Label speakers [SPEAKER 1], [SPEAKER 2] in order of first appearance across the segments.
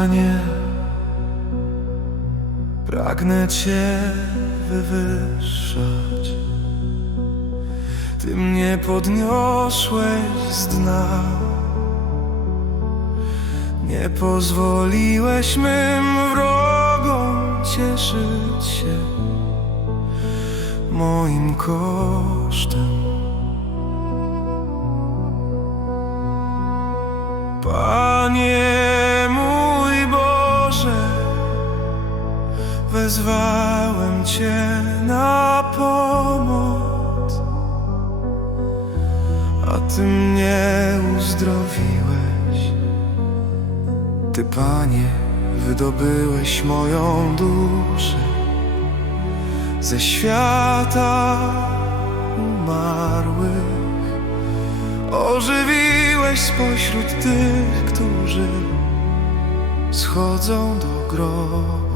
[SPEAKER 1] Panie, pragnę Cię wywyższać. Ty mnie podniosłeś z dna. Nie pozwoliłeś mym wrogom cieszyć się moim kosztem. Panie wezwałem Cię na pomoc, a Ty mnie uzdrowiłeś. Ty, Panie, wydobyłeś moją duszę ze świata umarłych. Ożywiłeś spośród tych, którzy schodzą do grobu.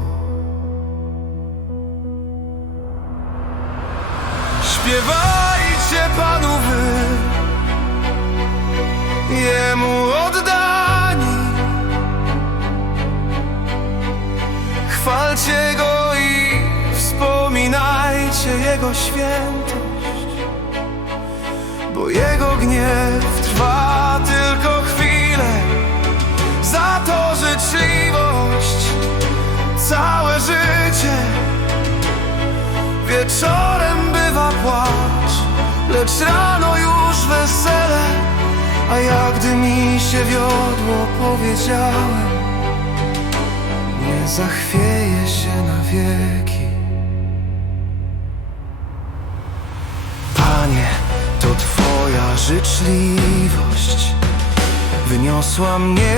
[SPEAKER 1] Śpiewajcie Panu wy, Jemu oddani. Chwalcie Go i wspominajcie Jego świętość bo jego gniew trwa tylko chwilę. Za to życzliwość lecz rano już wesele. A jak gdy mi się wiodło, powiedziałem, nie zachwieje się na wieki. Panie, to Twoja życzliwość wyniosła mnie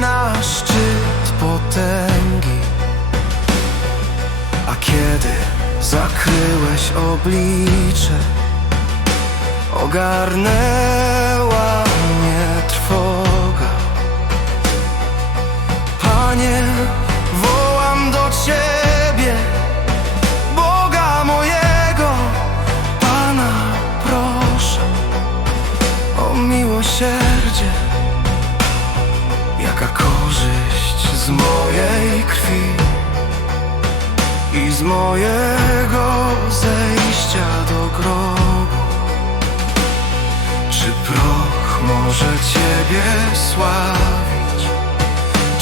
[SPEAKER 1] na szczyt potęgi. A kiedy zakryłeś oblicze, ogarnęła mnie trwoga. Panie, wołam do Ciebie, Boga mojego. Pana proszę o miłosierdzie, jaka korzyść z mojej krwi i z mojego zejścia do grobu. Czy proch może Ciebie sławić?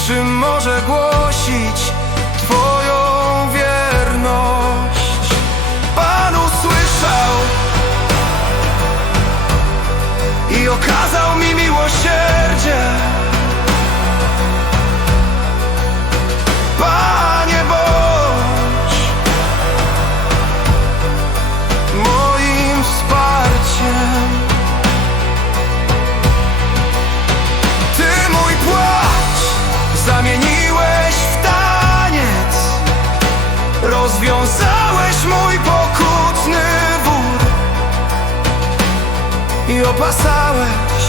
[SPEAKER 1] Czy może głosić rozwiązałeś mój pokutny wór i opasałeś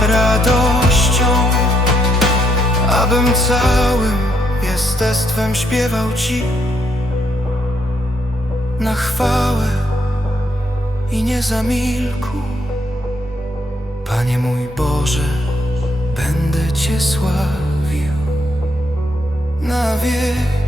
[SPEAKER 1] radością, abym całym jestestwem śpiewał Ci na chwałę i nie zamilkł. Panie mój Boże, będę Cię sławił na wieki.